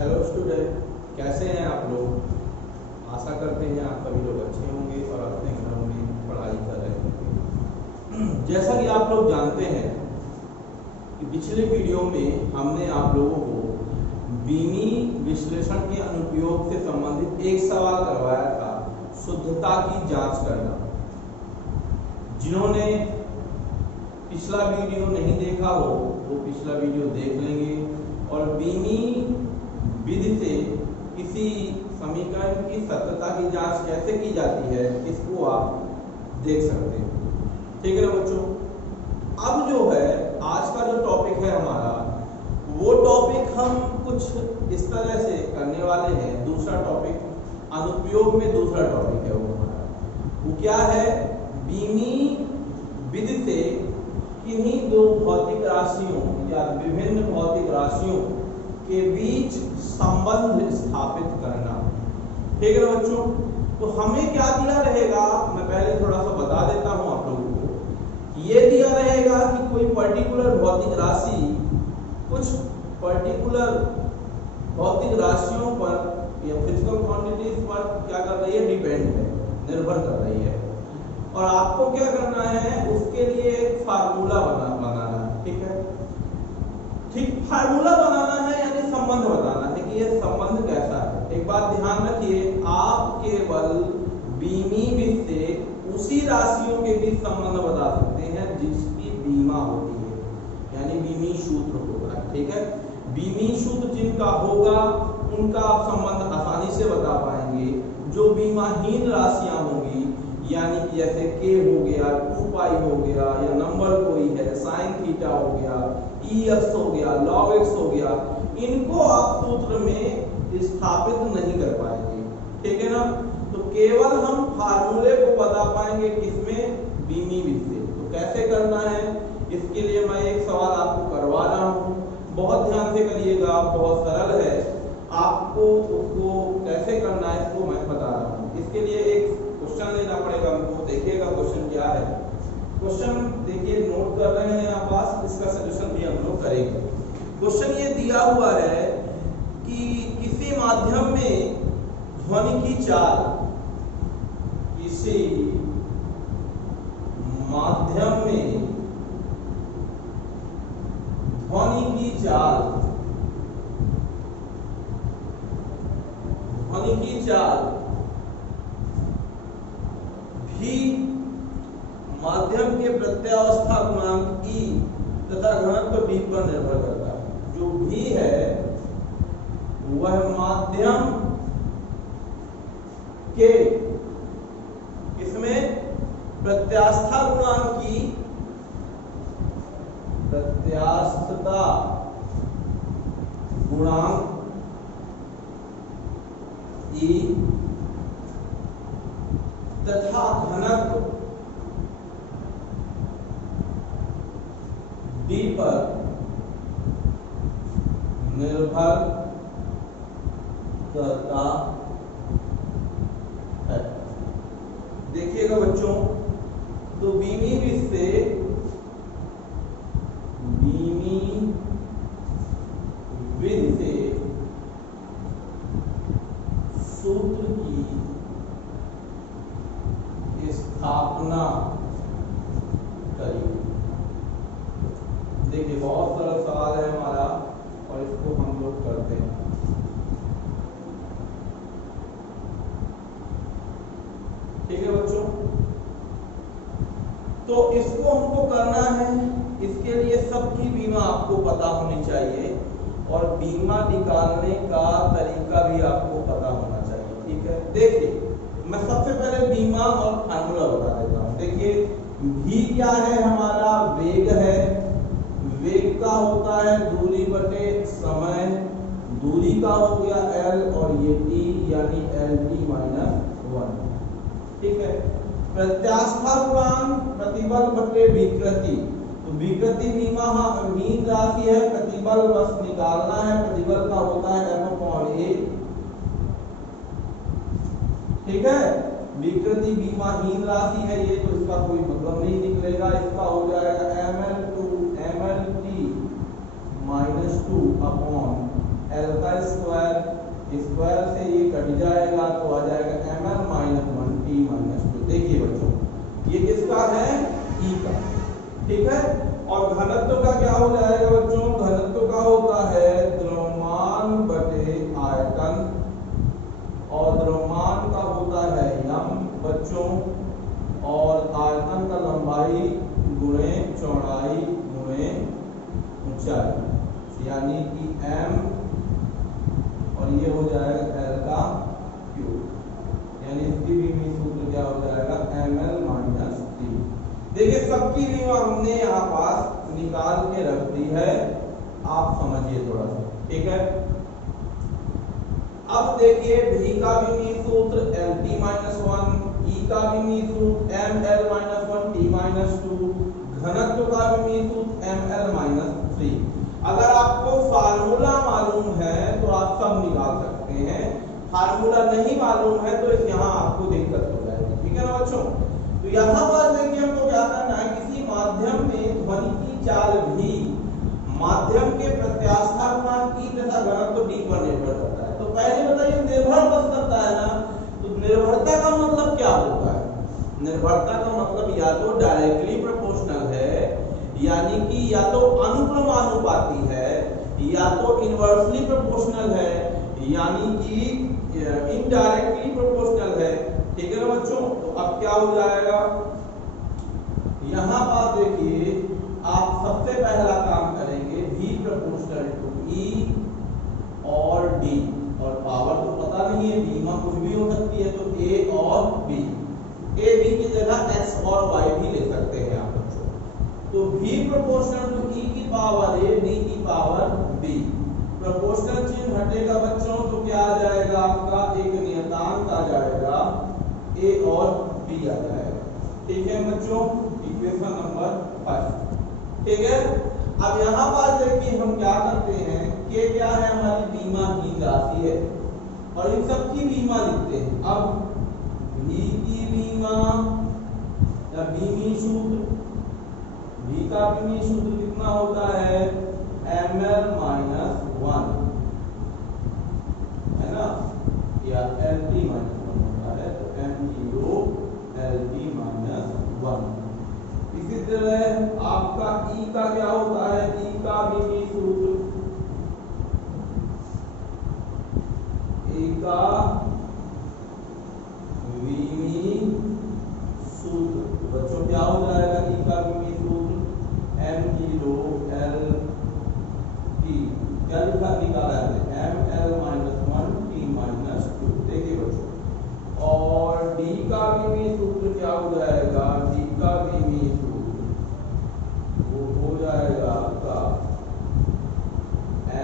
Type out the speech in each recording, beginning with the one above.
Hello student, कैसे हैं आप लोग। आशा करते हैं आप सभी लोग अच्छे होंगे और अपने घरों में पढ़ाई कर रहे होंगे। जैसा कि आप लोग जानते हैं कि पिछले वीडियो में हमने आप लोगों को बीमी विश्लेषण के अनुप्रयोग से संबंधित एक सवाल करवाया था, शुद्धता की जांच करना। जिन्होंने पिछला वीडियो नहीं देखा हो वो पिछला वीडियो देख लेंगे और बीमी विधि से किसी समीकरण की सत्यता की जांच कैसे की जाती है इसको आप देख सकते हैं। ठीक है ना बच्चों। अब जो है आज का जो टॉपिक है हमारा, वो टॉपिक हम कुछ इस तरह से करने वाले हैं। दूसरा टॉपिक अनुप्रयोग में दूसरा टॉपिक है वो हमारा, वो क्या है, बीमी विधि से किन्हीं दो भौतिक राशियों या विभिन्न भौतिक राशियों के बीच संबंध स्थापित करना। ठीक है ना बच्चों। तो हमें क्या दिया रहेगा, मैं पहले थोड़ा सा बता देता हूं आप लोगों को। ये दिया रहेगा कि कोई पर्टिकुलर भौतिक राशि कुछ पर्टिकुलर भौतिक राशियों पर या फिजिकल क्वांटिटीज पर क्या कर रही है, डिपेंड है, निर्भर कर रही है। और आपको क्या करना है, उसके लिए एक फार्मूला बनाना है। ठीक है, ठीक, फार्मूला बनाना है यानी संबंध बताना है कि ये संबंध कैसा है। एक बात ध्यान रखिए, आप केवल बीमी विधि से उसी राशियों के बीच संबंध बता सकते हैं जिसकी बीमा होती है, यानी बीमी सूत्र होगा। ठीक है, बीमी सूत्र जिनका होगा उनका आप संबंध आसानी से बता पाएंगे। जो बीमाहीन राशियां होंगी, यानी कि जैसे k हो गया, 2 पाई हो गया, या नंबर कोई है साइन थीटा हो गया, ex हो गया, log x हो गया, इनको आप सूत्र में स्थापित नहीं कर पाएंगे। ठीक है ना। तो केवल हम फार्मूले को बता पाएंगे किसमें, बीमी विधि से। तो कैसे करना है, इसके लिए मैं एक सवाल आपको करवा रहा हूँ, बहुत ध्यान से करिएगा, बहुत सरल है। आपको उसको कैसे करना है इसको मैं बता रहा हूँ। इसके लिए एक क्वेश्चन लेना पड़ेगा हमको। देखिएगा क्वेश्चन क्या है। क्वेश्चन देखिए, नोट कर रहे हैं आप पास, इसका सॉल्यूशन भी हम लोग करेंगे। क्वेश्चन ये दिया हुआ है कि किसी माध्यम में ध्वनि की चाल, किसी माध्यम में ध्वनि की चाल, ध्वनि की चाल भी माध्यम के प्रत्यावस्था गुणांक E तथा घनत्व V पर निर्भर करता है। जो V है वह माध्यम के इसमें प्रत्यास्थता गुणांक की, प्रत्यास्थता गुणांक E तथा घनत्व D पर निर्भर करता है। देखिएगा बच्चों, तो बीमी विधि से, बीमी विधि से सूत्र की स्थापना करिए। देखिए बहुत सरल सवाल है हमारा और इसको हम लोग करते हैं। ठीक है बच्चों। तो इसको हमको करना है, इसके लिए सबकी बीमा आपको पता होनी चाहिए और बीमा निकालने का तरीका भी आपको पता होना चाहिए। ठीक है, देखिए मैं सबसे पहले बीमा और फार्मूला बता देता हूँ। देखिए v क्या है, हमारा वेग है। वेग का होता है दूरी बटे समय, दूरी का हो गया l और ये t यानी LT-1। ठीक है, प्रत्यास्थता गुणांक प्रतिबल बटे विकृति। तो विकृति बीमाहीन राशि है, प्रतिबल बस निकालना है, प्रतिबल का होता है F/A। ठीक है, विकृति बीमाहीन राशि है ये, तो इसका कोई मतलब नहीं निकलेगा। इसका हो जाएगा ml/2 mlt-2 अपॉन l का स्क्वायर स्क्वायर से ये कट जाएगा तो आ जाएगा ml माइनस 1t माइनस 2। देखिए बच्चों ये किसका है, ई का, ठीक है। और घनत्व का क्या हो जाएगा बच्चों, घनत्व का होता है द्रव्यमान बटे आयतन, और द्रव्यमान का होता है m बच्चों, और आयतन का लंबाई गुणे चौड़ाई गुणे ऊंचाई, यानी कि m और ये हो जाएगा l का क्यूब, यानी इसकी भी सूत्र क्या हो जाएगा ml माइनस 3। देखिए सबकी भी हमने यहाँ पास निकाल के रख दी है, आप समझिए थोड़ा सा, ठीक है। अब देखिए v का भी सूत्र lt माइनस 1, e का भी सूत्र ml माइनस 1 t माइनस 2, घनत्व का भी सूत्र ml माइनस 3। अगर आपको फार्मूला मालूम है तो आप सब निकाल सकते हैं, फार्मूला नहीं मालूम है तो यहाँ आपको दिक्कत हो जाएगी, ठीक है ना बच्चों। तो यहाँ पर देखिए हमको क्या करना है, किसी माध्यम में ध्वनि की चाल भी माध्यम के प्रत्यास्था गुणांक ई तथा घनत्व d पर निर्भर करता है। तो पहले बताइए निर्भर बस करता है ना, तो निर्भरता का मतलब क्या होता है, निर्भरता का मतलब या तो डायरेक्टली प्रोपोर्शनल है, यानी कि या तो अनुक्रमानुपाती है, या तो इनवर्सली प्रोपोर्शनल है, यानी कि इनडायरेक्टली प्रोपोर्शनल है, ठीक है ना बच्चों। तो अब क्या हो जाएगा, यहाँ पर देखिए आप सबसे पहला काम करेंगे v प्रोपोर्शनल टू e और d, और पावर तो पता नहीं है, v में कुछ भी हो सकती है, तो a और b, a b की जगह x और y भी ले सकते हैं आप बच्चों। तो v प्रोपोर्शनल टू e की पावर a d की पावर b, प्रोपोर्शनल चिन्ह हटेगा बच्चों तो क्या आ जाएगा आपका, एक नियतांक आ जाएगा a और b आ जाएगा, ठीक है बच्चों। इक्वेशन नंबर 5, ठीक है। अब यहाँ पर देखिए हम क्या करते हैं, k क्या है हमारी बीमाहीन राशि है, और इन सब की बीमा लिखते हैं। अब v की बीमा या बीमी सूत्र, v का बीमी सूत्र कितना होता है ml माइनस 1, है ना, या lt माइनस 1 होता है, तो m0 lt माइनस 1। इसी तरह आपका E का क्या होता है, E का बीमी सूत्र, E का बीमी सूत्र बच्चों क्या हो जाएगा, E का बीमी सूत्र m0 lt, क्या निकाला है ml माइनस 1 t माइनस 2। देखिए बच्चों, और D का बीमी सूत्र क्या हो जाएगा, D का बीमी सूत्र वो हो जाएगा आपका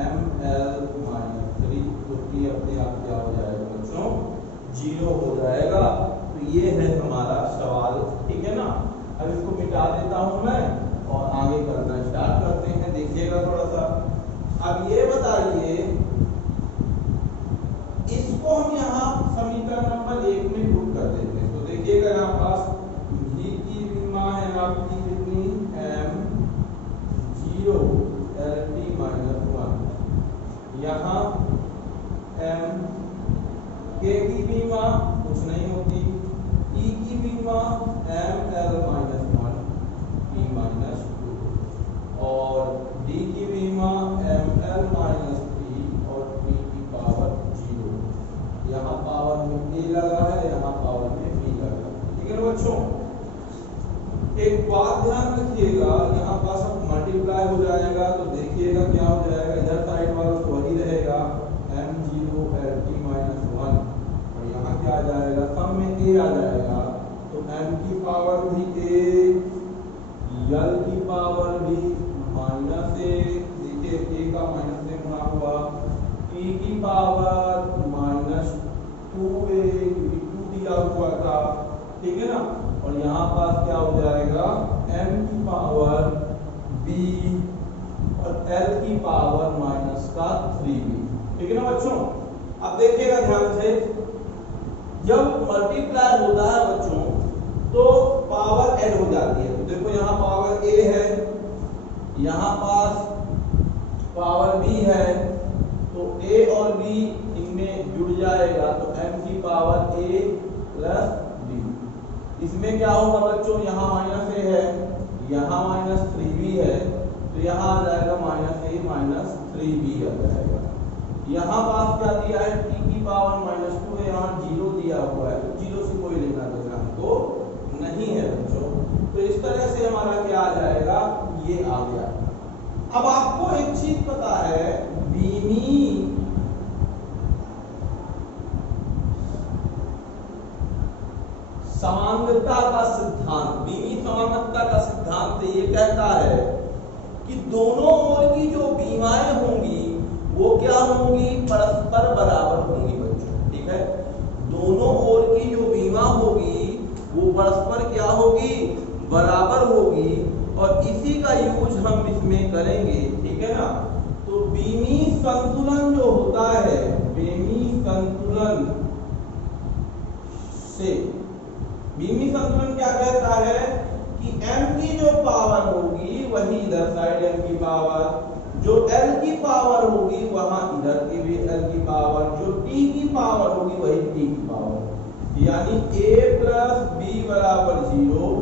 ml माइनस 3, तो t अपने आप क्या हो जाएगा बच्चों 0 हो जाएगा। तो ये है हमारा सवाल, ठीक है ना। अब इसको मिटा देता हूं मैं और आगे करना स्टार्ट करते हैं, देखिएगा थोड़ा सा। अब ये बताइए, इसको हम यहाँ समीकरण नंबर 1 में पुट कर देते हैं। तो देखिएगा यहाँ पास v की बीमा है आपकी कितनी m0 lt माइनस 1, यहाँ m k की बीमा कुछ नहीं होती, e की बीमा ml माइनस 1 t माइनस 2, और d की बीमा ml माइनस 3 और t की पावर 0। यहाँ पावर में a लगा है, यहाँ पावर में b लगा है, ठीक है ना बच्चों। एक बात ध्यान रखिएगा, यहाँ पास अब मल्टीप्लाई हो जाएगा तो देखिएगा क्या हो जाएगा, इधर साइड वाला तो वही रहेगा m0 lt माइनस 1, और यहाँ क्या आ जाएगा, सब में a आ जाएगा, तो m की पावर भी a, l की पावर भी माइनस a, देखिए a का माइनस से गुणा हुआ, t की पावर माइनस 2a, 2 दिया हुआ था, ठीक है ना। और यहाँ पास क्या हो जाएगा m की पावर b और l की पावर माइनस का 3b, ठीक है ना बच्चों। अब देखिएगा ध्यान से, जब मल्टीप्लाई होता है बच्चों तो पावर ऐड हो जाती है। तो देखो यहाँ पावर a है, यहाँ पास पावर b है, तो ए और बी इनमें जुड़ जाएगा तो m की पावर a प्लस b। इसमें क्या होगा बच्चों, यहाँ माइनस a है, यहाँ माइनस 3b है, तो यहाँ आ जाएगा माइनस a माइनस 3b आ जाएगा। यहाँ पास क्या दिया है, t की पावर माइनस 2 है, यहाँ 0 दिया हुआ है, तो 0 से कोई लेना देना हमको नहीं है बच्चों। तो इस तरह से हमारा क्या आ जाएगा, ये आ गया। अब आपको एक चीज पता है, बीमी समांगता का सिद्धांत, बीमी समांगता का सिद्धांत ये कहता है कि दोनों ओर की जो बीमाएं होंगी वो क्या होंगी, परस्पर बराबर होंगी बच्चों, ठीक है। दोनों ओर की जो बीमा होगी वो परस्पर क्या होगी, बराबर होगी, और इसी का यूज हम इसमें करेंगे, ठीक है ना। तो बीमी संतुलन जो होता है, बीमी संतुलन से, बीमी संतुलन क्या कहता है कि m की जो पावर होगी वही इधर साइड m की पावर, जो l की पावर होगी वहां इधर की भी l की पावर, जो t की पावर होगी वही t की पावर, यानी a प्लस b बराबर 0,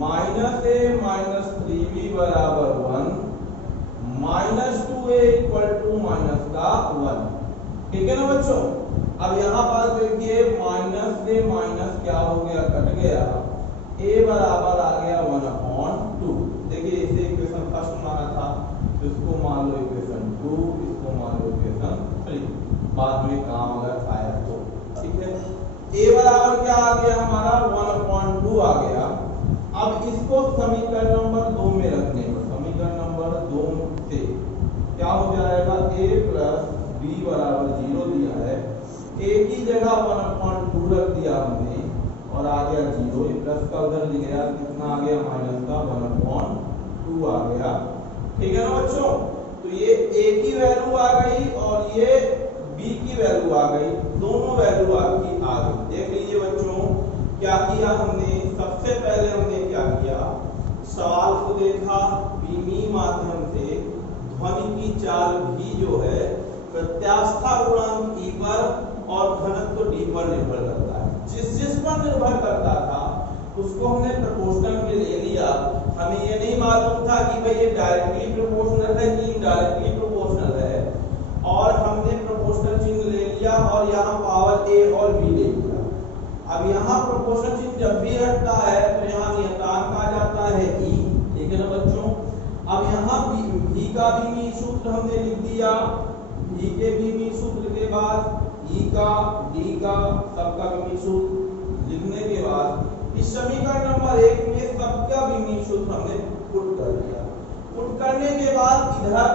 माइनस a माइनस 3b बराबर 1, minus 2a equal to minus का 1, ठीक है ना बच्चों। अब यहाँ पर देखिए माइनस से माइनस क्या हो गया, कट गया, a बराबर आ गया 1/2। देखिए इसे इक्वेशन फर्स्ट माना था, तो इसको मान लो इक्वेशन 2, इसको मान लो इक्वेशन 3, बाद में काम अगर आया तो, ठीक है। a बराबर क्या आ गया हमारा, 1/2 आ गया। अब इसको समीकरण नंबर 2 में रखने पर, समीकरण नंबर 2 से क्या हो जाएगा, a प्लस b बराबर 0 दिया है, a की जगह 1/2 रख दिया हमने और आ गया 0, ये प्लस का उधर लिख गया, कितना आ गया, माइनस का 1/2 आ गया, ठीक है ना बच्चों। तो ये a की वैल्यू आ गई और ये b की वैल्यू आ गई, दोनों वैल्यू आपकी आ गई। देख लीजिए बच्चों क्या किया हमने, सबसे पहले हमने क्या किया, सवाल को देखा, बीमी माध्यम से ध्वनि की चाल भी जो है प्रत्यास्था गुणांक e पर और घनत्व d पर निर्भर करता है। जिस पर निर्भर करता था उसको हमने प्रोपोर्शनल में ले लिया। हमें ये नहीं मालूम था कि भाई ये डायरेक्टली प्रोपोर्शनल है कि इनडायरेक्टली प्रोपोर्शनल है, और हमने प्रोपोर्शनल चिन्ह ले लिया और यहाँ पावर a और b ले लिया। अब यहाँ प्रोपोर्शनल चिन्ह जब भी हटता है तो यहाँ नियतांक आ जाता है e, ठीक है ना बच्चों। अब यहाँ b का बीमी सूत्र हमने लिख दिया, b के बीमी सूत्र के बाद e का d का सबका बीमी सूत्र लिखने के बाद इस समीकरण नंबर 1 में सबका बीमी सूत्र हमने पुट कर दिया। पुट करने के बाद इधर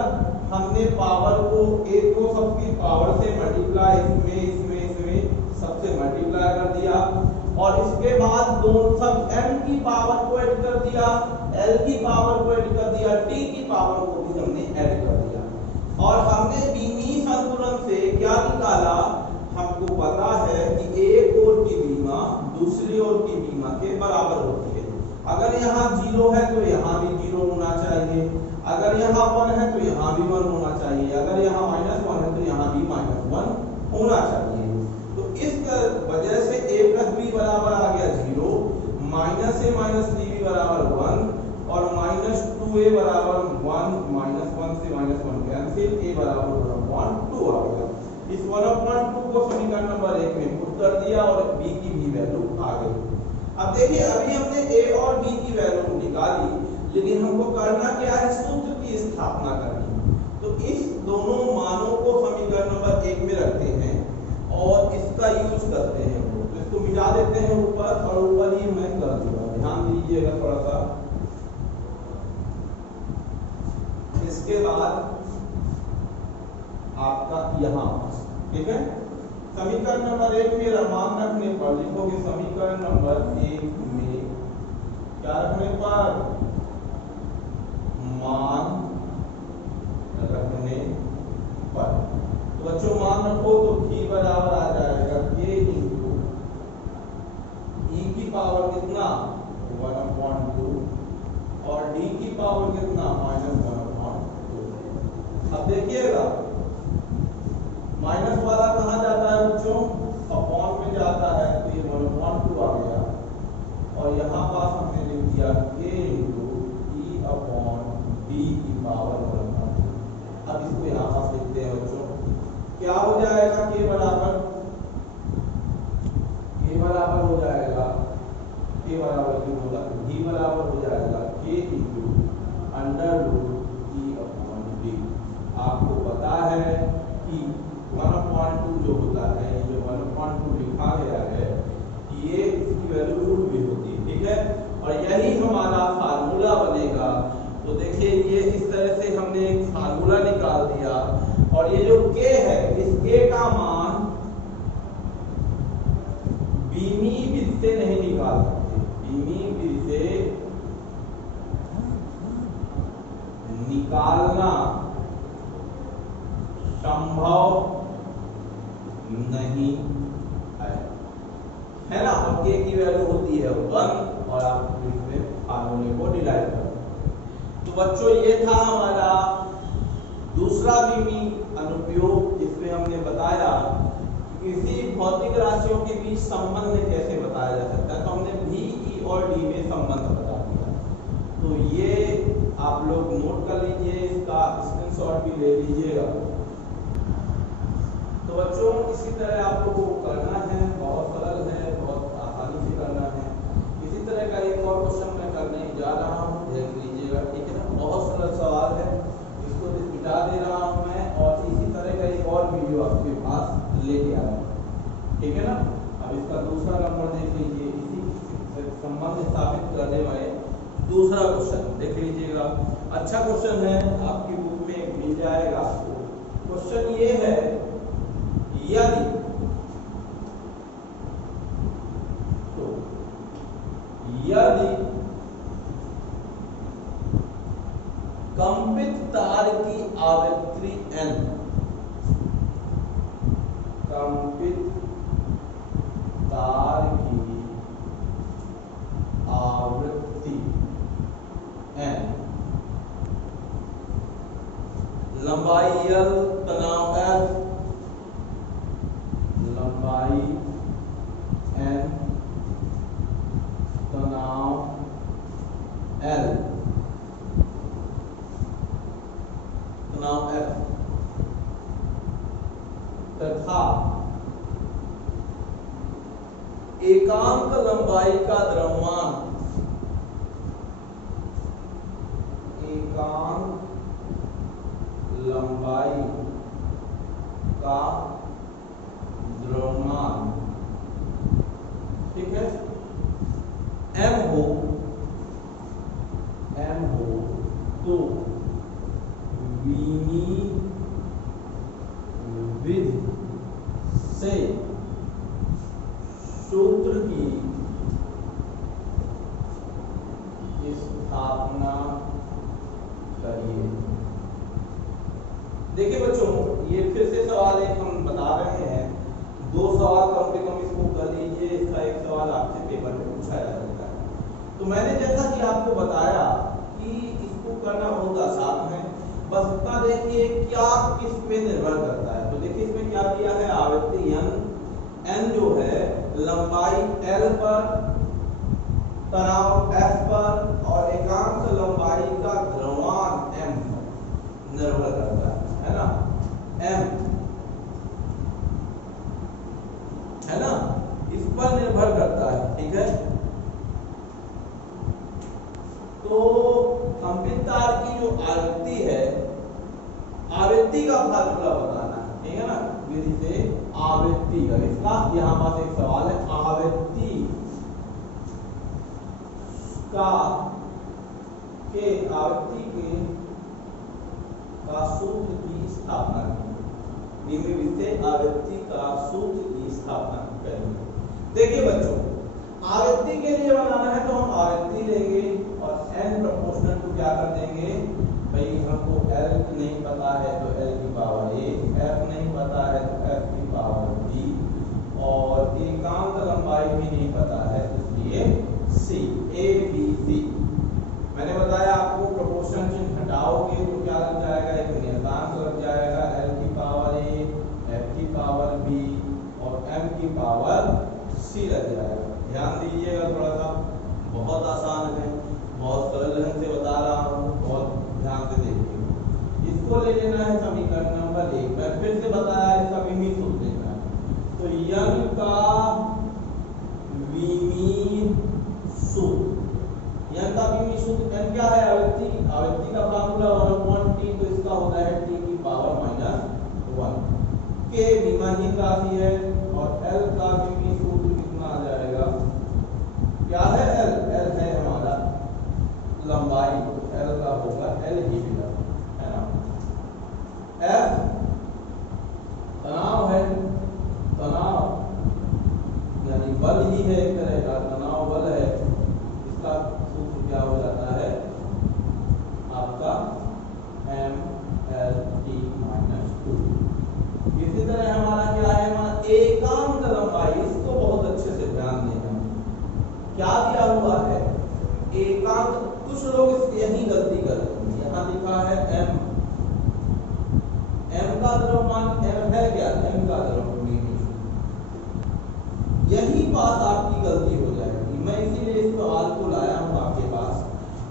हमने पावर को a को सबकी पावर से मल्टीप्लाई, इसमें सबसे मल्टीप्लाई कर दिया, और इसके बाद दोनों सब m की पावर को ऐड कर दिया, l की पावर को ऐड कर दिया, t की पावर को भी हमने ऐड कर दिया, और हमने बीमी संतुलन से क्या निकाला, हमको पता है कि एक ओर की बीमा दूसरी ओर की बीमा के बराबर होती है। अगर यहाँ 0 है तो यहाँ भी 0 होना चाहिए, अगर यहाँ 1 है तो यहाँ भी 1 होना चाहिए, अगर यहाँ -1 है तो यहाँ भी -1 होना चाहिए। तो इस वजह से a प्लस b बराबर आ गया 0, माइनस a माइनस 3b बराबर 1, और -2a बराबर 1, -1 से -1 कैंसिल, a बराबर 1/2 आ गया। इस 1/2 को समीकरण नंबर 1 में पुट कर दिया और b की भी वैल्यू आ गई। अब देखिए अभी हमने a और b की वैल्यू निकाली, लेकिन हमको करना क्या है, सूत्र की स्थापना करनी। तो इस दोनों मानों को समीकरण नंबर 1 में रखते हैं और इसका यूज करते हैं। तो इसको मिटा देते हैं ऊपर, और ऊपर ही मैं कर दूंगा, ध्यान दीजिएगा थोड़ा सा। इसके बाद आपका यहाँ, ठीक है, समीकरण नंबर 1 में मान रखने पर लिखोगे, समीकरण नंबर 1 में क्या रखने पर, मान रखने पर। तो बच्चों मान रखो तो v बराबर आ जाएगा k इंटू e की पावर कितना 1/2 और d की पावर कितना -1/2। अब देखिएगा क्या हो जाएगा, के बराबर हो जाएगा, के बराबर क्यों होगा, v बराबर हो जाएगा k into under root e upon v। आपको पता है कि 1/2 जो होता है, ये जो 1/2 लिखा गया है, ये इसकी वैल्यू रूट भी होती है, ठीक है। और यही हमारा फार्मूला बनेगा। तो देखिए ये इस तरह से हमने एक फार्मूला निकाल दिया, और ये जो k है, इस k का मान बीमी विधि से नहीं निकाल सकते, बीमी विधि से निकालना संभव नहीं है ना। और k की वैल्यू होती है 1, और आप इसमें फार्मूले को डिराइव कर। तो बच्चों ये था हमारा दूसरा बीमी अनुप्रयोग, जिसमें हमने बताया कि किसी भौतिक राशियों के बीच संबंध कैसे बताया जा सकता है। तो हमने v, e और d में संबंध बता दिया। तो ये आप लोग नोट कर लीजिए, इसका स्क्रीनशॉट भी ले लीजिएगा। तो बच्चों इसी तरह आप लोगों को करना है, बहुत सरल है, बहुत आसानी से करना है। इसी तरह का एक और क्वेश्चन मैं करने जा रहा हूँ, देख लीजिएगा, ठीक है ना। बहुत सरल सवाल है, इसको मिटा दे रहा हूँ मैं, और इसी तरह का एक और वीडियो आपके पास लेके आया हूँ, ठीक है ना। अब इसका दूसरा नंबर देख लीजिए, इसी संबंध स्थापित करने वाले दूसरा क्वेश्चन देख लीजिएगा। अच्छा क्वेश्चन है, आपकी बुक में मिल जाएगा आपको। क्वेश्चन ये है, यदि कंपित तार की आवृत्ति n, कंपित तार की आवृत्ति n, लंबाई l, तनाव f, लंबाई n, तनाव l, तनाव f, तथा एकांक लंबाई का द्रव्यमान, एकांक लंबाई का द्रव्यमान, ठीक है, m हो तो बीमी विधि से सूत्र की स्थापना करिए। देखिए बच्चों, ये फिर से सवाल एक हम बता रहे हैं, दो सवाल कम से कम इसको कर लीजिए, इसका एक सवाल आपसे पेपर में पूछा जा सकता है। तो मैंने जैसा कि आपको बताया कि इसको करना बहुत आसान है, बस इतना देखिए क्या किस पे निर्भर करता है। तो देखिए इसमें क्या दिया है, आवृत्ति n जो है लंबाई l पर, तनाव f पर, और एकांक लंबाई का द्रव्यमान m पर निर्भर करता है ना। m है ना, इस पर निर्भर करता है, ठीक है। तो कंपित तार की जो आवृत्ति है, आवृत्ति का फार्मूला बताना है, ठीक है ना, विधि से आवृत्ति का। इसका यहाँ पास एक सवाल है, आवृत्ति का सूत्र की स्थापना करेंगे, विधि से आवृत्ति का सूत्र की स्थापना करेंगे। देखिए बच्चों, आवृत्ति के लिए बनाना है तो हम आवृत्ति लेंगे और n प्रोपोर्शनल टू क्या कर देंगे भाई, हमको l नहीं पता है तो l की पावर a, f नहीं पता है तो f की पावर b, और एकांक लंबाई भी नहीं पता है इसलिए c, a b c। मैंने बताया आपको प्रोपोर्शन चिन्ह हटाओगे तो क्या लग जाएगा, एक नियतांक लग जाएगा, l की पावर a, f की पावर b और m की पावर c लग जाएगा। ध्यान दीजिएगा, थोड़ा सा बहुत आसान है, बहुत सरल ढंग से बता रहा हूँ, बहुत ध्यान से देखिए। इसको ले लेना है समीकरण नंबर 1। मैं फिर से बताया, इसका यन का विमीन सूत्र। यन का विमीन सूत्र n क्या है? आवृत्ति। आवृत्ति का फार्मूला 1/t, तो इसका होता है t की पावर -1। k विमाहीन राशि है और l का विमीन सूत्र कितना आ जाएगा? क्या है? l है हमारा लंबाई, तो l का होगा l ही मीटर, है ना। f तनाव है, तनाव यानी बल ही है, एक तरह का तनाव बल है। इसका सूत्र क्या हो जाता है आपका mlt -2। इसी तरह हमारा क्या है? हमारा एकांक लंबाई, इसको बहुत अच्छे से ध्यान देना। क्या दिया हुआ है? एकांक। कुछ लोग यही गलती करते हैं। यहाँ लिखा है m का द्रव्यमान m है क्या? m का द्रव्यमान, यही बात आपकी गलती हो जाएगी। मैं इसीलिए इस सवाल को लाया हूं आपके पास।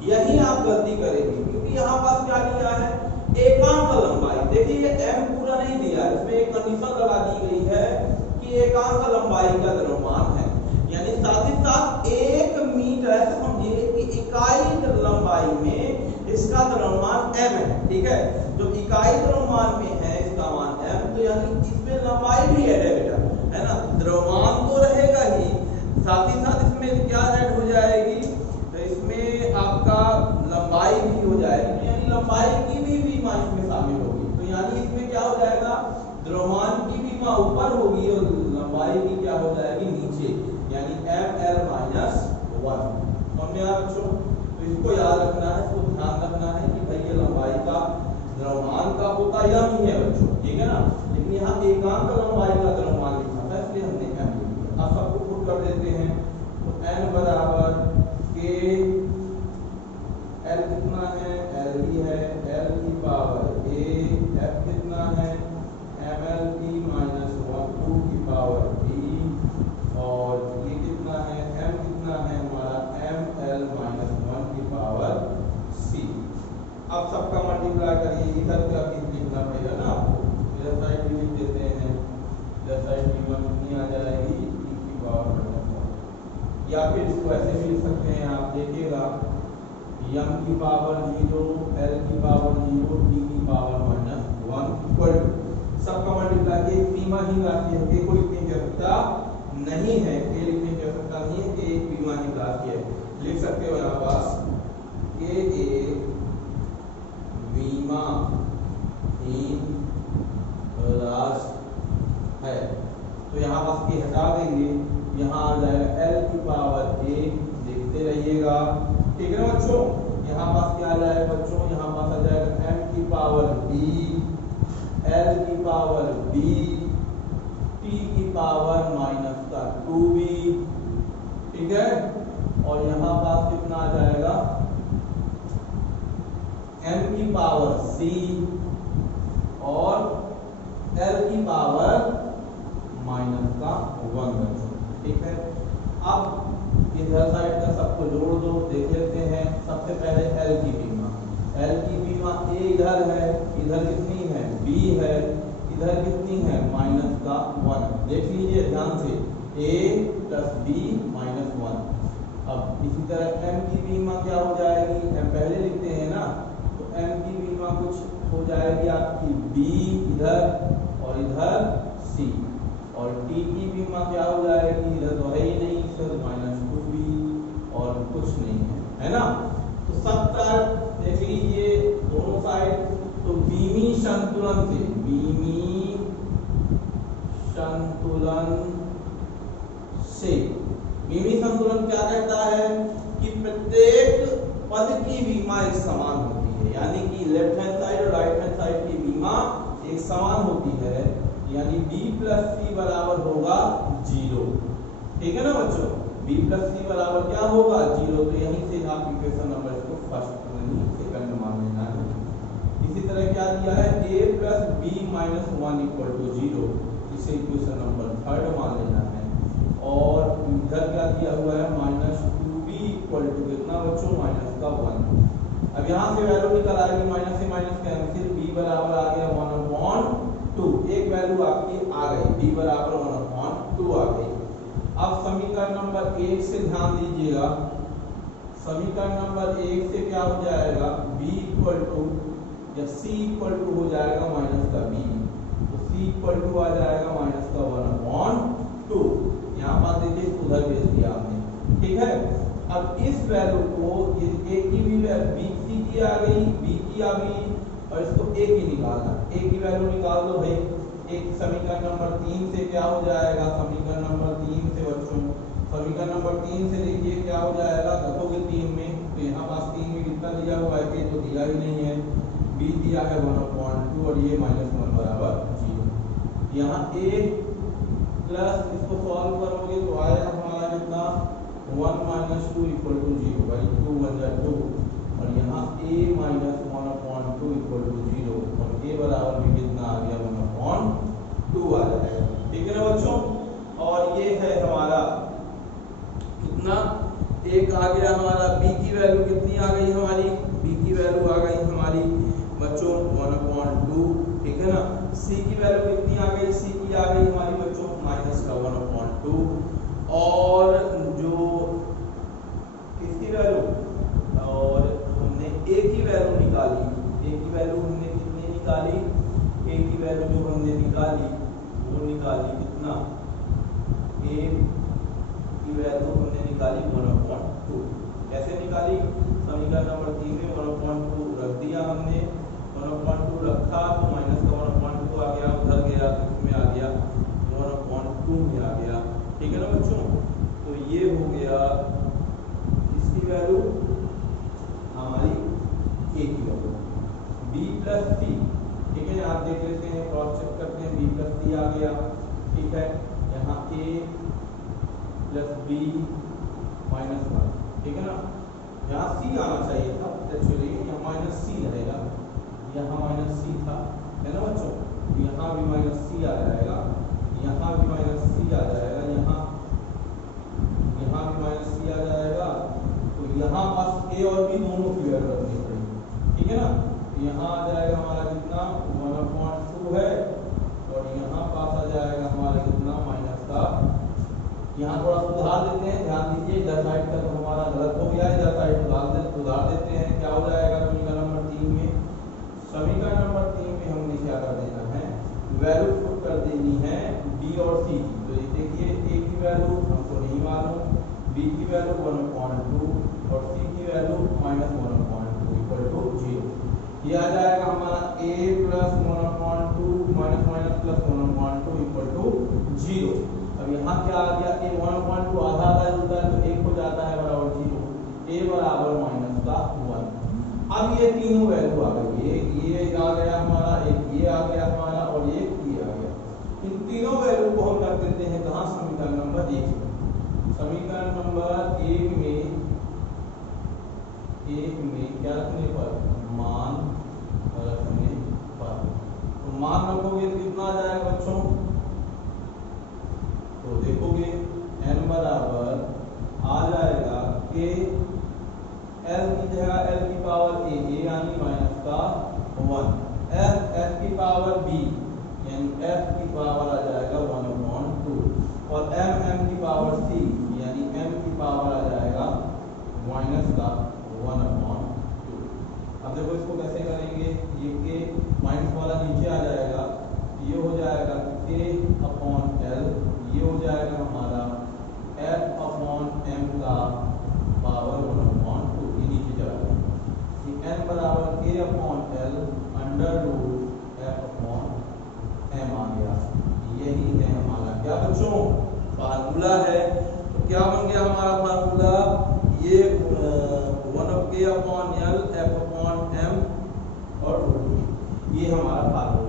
यही आप गलती करेंगे क्योंकि यहाँ पास क्या दिया है? एकांक लंबाई। देखिए ये m पूरा नहीं दिया, इसमें एक कंडीशन लगा दी गई है कि एकांक लंबाई का द्रव्यमान है, यानी साथ ही साथ 1 मीटर, ऐसे समझिए कि इकाई लंबाई में इसका द्रव्यमान m है, ठीक है। जो इकाई द्रव्यमान में है इसका मान m, तो यानी इसमें लंबाई भी है बेटा, है ना। द्रव्यमान तो रहेगा ही, साथ ही साथ इसमें क्या ऐड हो जाएगी? तो इसमें आपका लंबाई भी हो जाएगी, तो यानी लंबाई की भी बीमा इसमें शामिल होगी। तो यानी इसमें क्या हो जाएगा? द्रव्यमान की बीमा ऊपर होगी और लंबाई की क्या हो जाएगी? नीचे, यानी ml -1। समझ में आया बच्चों? तो इसको याद रखना है, इसको ध्यान रखना है कि भाई ये लंबाई का द्रव्यमान का होता यह ही है बच्चों, ठीक है ना। लेकिन यहाँ एकांक लंबाई का द्रव्यमान लिखा था, इसलिए हमने m लिख दिया। अब सबको पुट कर देते हैं, तो n बराबर k, l कितना है? l ही है, l की पावर a, f कितना है? mlt -1 की पावर b, और ये कितना है? m कितना है हमारा? ml -1 की पावर c। अब सबका मल्टीप्लाई करिए, इधर का भी लिखना पड़ेगा ना आपको। इधर साइड भी लिख देते हैं, इधर साइड भी कितनी आ जाएगी? e की पावर -1। या फिर इसको ऐसे भी लिख सकते हैं, आप देखिएगा m की पावर 0, l की पावर 0, t की पावर -1 इक्वल टू सबका मल्टीप्लाई। एक बीमाहीन राशि है, k को लिखने की आवश्यकता नहीं है, k लिखने की आवश्यकता नहीं है, k एक बीमाहीन राशि है। लिख सकते हो यहाँ पास k एक बीमाहीन राशि है। तो यहाँ पास के हटा देंगे, यहाँ आ जाएगा l की पावर a, देखते रहिएगा, ठीक है ना बच्चों। यहाँ पास क्या आ जाएगा बच्चों? यहाँ पास आ जाएगा m की पावर b, l की पावर b, t की पावर -2b, ठीक है। और यहाँ पास कितना आ जाएगा? m की पावर c और l की पावर -1, ठीक है। अब इधर साइड का सबको जोड़ दो, देख लेते हैं। सबसे पहले l की बीमा, l की बीमा a इधर है, इधर कितनी है? b है, इधर कितनी है? -1। देख लीजिए ध्यान से, a + b -1। अब इसी तरह m की बीमा क्या हो जाएगी? m पहले लिखते हैं ना, तो m की बीमा कुछ हो जाएगी आपकी b इधर और इधर c, और t की बीमा क्या हो जाएगी? इधर तो है ही नहीं, सिर्फ -2b और कुछ नहीं है, है ना। तो सब तरफ देख लीजिए दोनों साइड। तो बीमी संतुलन से, बीमी संतुलन से, बीमी संतुलन क्या कहता है कि प्रत्येक पद की बीमा एक समान होती है, यानी कि लेफ्ट हैंड साइड और राइट हैंड साइड की बीमा एक समान होती है, यानी b + c बराबर होगा 0, ठीक है ना बच्चों। b + c बराबर क्या होगा? 0। तो यहीं से आप इक्वेशन नंबर इसको फर्स्ट नहीं सेकंड मान लेना है। इसी तरह क्या दिया है? a + b -1 = 0, इसे इक्वेशन नंबर थर्ड मान लेना है। और इधर क्या दिया हुआ है? -2b = कितना बच्चों? -1। अब यहाँ से वैल्यू निकल आएगी, माइनस से माइनस कैंसिल, b बराबर आ गया 1/2, एक वैल्यू वैल्यू आपकी आ गई, b बराबर 1/2 आ गई। अब समीकरण नंबर 1 से ध्यान दीजिएगा, समीकरण नंबर 1 से क्या हो जाएगा, b इक्वल टू या c इक्वल टू हो जाएगा माइनस का b, तो c इक्वल टू आ जाएगा माइनस का 1/2। यहाँ पर देखिए उधर भेज दिया हमने, ठीक है। अब इस वैल्यू को ये a की भी b c की आ गई, b की आ गई, और इसको a की निकालना, a की वैल्यू निकाल दो भाई। एक समीकरण नंबर 3 से क्या हो जाएगा, समीकरण नंबर 3 से बच्चों, समीकरण नंबर 3 से देखिए क्या हो जाएगा, घटोगे 3 में, तो यहाँ पास 3 में कितना दिया हुआ है, तो दिया ही नहीं है, b दिया है 1/2 और ये -1 बराबर 0। यहाँ a प्लस इसको सॉल्व करोगे तो आएगा हमारा कितना 1 - 2 = 0 भाई, 2 1 जा 2, और यहाँ a - 1/2 = 0, और a बराबर भी कितना आ गया 1/2 आ जाएगा, ठीक है ना बच्चों। और ये है हमारा कितना, एक आ गया हमारा b की वैल्यू कितनी आ गई हमारी, b की वैल्यू आ गई हमारी बच्चों 1/2, ठीक है ना। c की वैल्यू कितनी आ गई, c की आ गई हमारी बच्चों -1/2, और जो किसकी वैल्यू, और हमने a की वैल्यू निकाली, a की वैल्यू हमने कितनी निकाली, a की वैल्यू जो हमने निकाली वो निकाली कितना, a की वैल्यू हमने निकाली 1/2। कैसे निकाली, समीकरण नंबर 3 में 1/2 रख दिया हमने, 1/2 रखा तो माइनस का 1/2 आ गया, उधर गया तो इसमें आ गया 1/2 में आ गया, ठीक है ना बच्चों। तो ये हो गया इसकी वैल्यू हमारी a की वैल्यू, b प्लस c, ठीक है। आप देख लेते हैं, क्रॉस चेक करते हैं, b प्लस c आ गया, ठीक है। यहाँ a प्लस b -1, ठीक है ना। यहाँ c आना चाहिए था एक्चुअली, यहाँ माइनस c रहेगा, यहाँ माइनस c था, है ना बच्चों, यहाँ भी माइनस c आ जाएगा, यहाँ भी माइनस c आ जाएगा, यहाँ भी माइनस c आ जाएगा, तो यहाँ पास a और b दोनों की वैल्यू रखनी पड़ेगी, ठीक है ना। यहाँ आ जाएगा हमारा कितना 1/2 है, और यहाँ पास आ जाएगा हमारा कितना माइनस का, यहाँ थोड़ा सुधार देते हैं, ध्यान दीजिए, इधर साइड का तो हमारा गलत हो गया है, इधर साइड सुधार देते हैं। क्या हो जाएगा समीकरण नंबर 3 में, समीकरण नंबर 3 में हमने क्या कर देना है, वैल्यू पुट कर देनी है b और c की। तो ये देखिए a की वैल्यू हमको नहीं मालूम, b की वैल्यू 1/2 और c की वैल्यू -1/2 = 0। ये आ जाएगा हमारा a + 1/2 माइनस माइनस प्लस 1/2 = 0। अब यहाँ क्या आ गया, a 1/2 आधा आधा जुड़ता है तो 1 हो जाता है बराबर 0, a बराबर -1। अब ये तीनों वैल्यू आ गई, एक ये आ गया हमारा, एक ये आ गया हमारा, और एक ये आ गया। इन तीनों वैल्यू को हम रख देते हैं कहाँ, समीकरण नंबर 1 में। समीकरण नंबर 1 में क्या रखने पर, मान रखने पर, तो मान रखोगे तो कितना आ जाएगा बच्चों, तो देखोगे n बराबर आ जाएगा k, l की जगह l की पावर a, यानी माइनस का 1, f की पावर b, यानी f की पावर आ जाएगा 1/2, और m की पावर c, यानी m की पावर आ जाएगा माइनस का 1/2। अब देखो इसको कैसे करेंगे, ये k माइनस वाला नीचे आ जाएगा, ये हो जाएगा k/l, ये हो जाएगा हमारा f/m का पावर 1/2, ये नीचे चला जाएगा, n बराबर k/l √f/m आ गया। यही है हमारा क्या बच्चों, फार्मूला है। तो क्या बन गया हमारा फार्मूला, ये 1/k/l f/m और √, ये हमारा फार्मूला।